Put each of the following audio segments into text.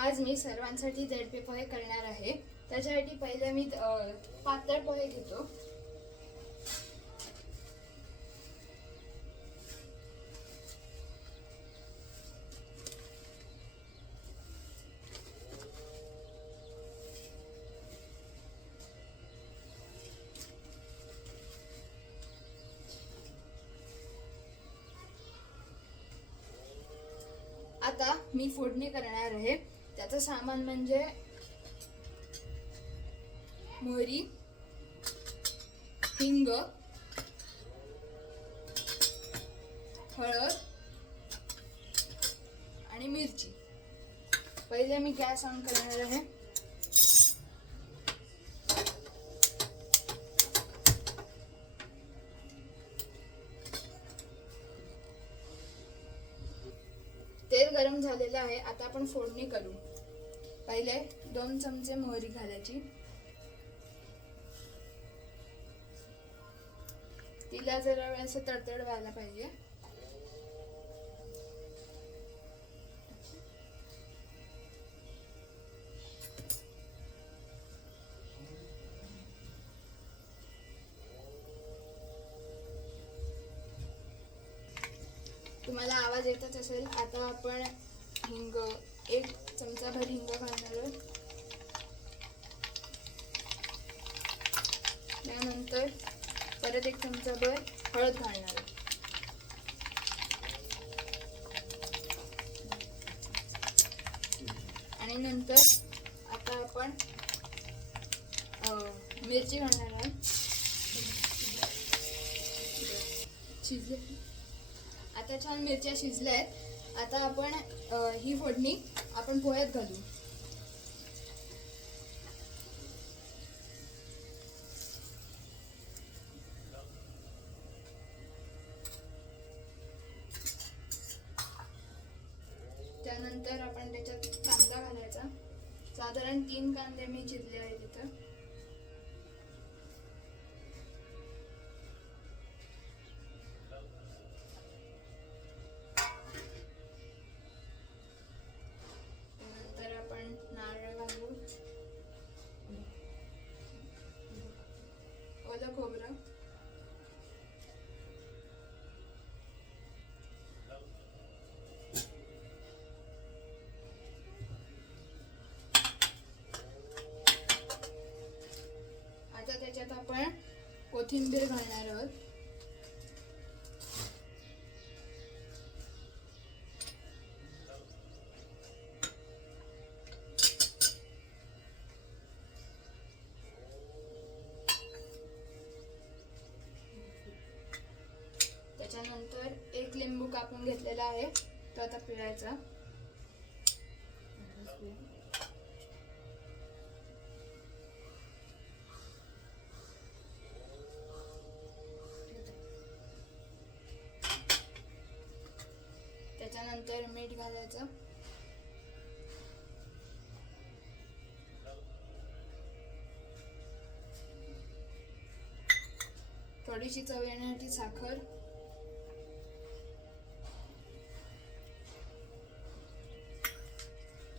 आज मी सर्वांसाठी दडपे पोहे करणार आहे. त्याच्यासाठी पहिले मी पातळ पोहे घेतो. आता मी फोडणी करणार आहे. त्याचं सामान म्हणजे मोहरी हिंग हळद आणि मिरची. पहिले मी गॅस ऑन करणार आहे. तेल गरम झालेलं आहे. आता आपण फोडणी करू. पहिले दोन चमचे मोहरी घालायची. तिला जरा वेळ असं तडतड व्हायला पाहिजे. तुम्हाला आवाज येतच असेल. आता आपण हिंग एक चमचा भर हिंग घालणार आहोत. त्यानंतर त्यात एक चमचा भर हळद घालणार. आहे आणि नंतर आता आपण मिरची घालणार आहोत. शिजले आता छान मिरच्या शिजल्या आहेत. आता आपण ही फोडणी आपण पोह्यात घालू. साधारण तीन कांदे मी चिरले आहेत इथं. त्यानंतर आपण नारळ घालू. ओलं खोबरं. कोथिंबीर घालणार आहोत. त्याच्यानंतर एक लिंबू कापून घेतलेला आहे. तो आता पिळायचा. त्यानंतर मीठ घालायचं. थोडीशी चव येण्यासाठी साखर.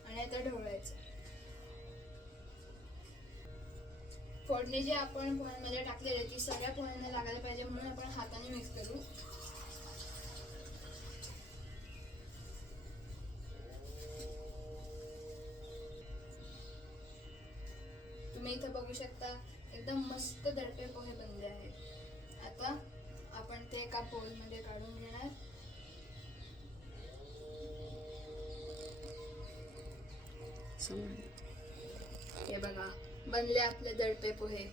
आणि आता ढवळायचं. फोडणी जे आपण पोह्यांमध्ये टाकलेली आहे ती सगळ्या पोह्यांना लागायला पाहिजे म्हणून आपण हाताने मिक्स करू. इथं बघू शकता एकदम मस्त दडपे पोहे बनले आहेत. आता आपण ते एका मध्ये काढून घेणार. हे बघा बनले आपले दडपे पोहे.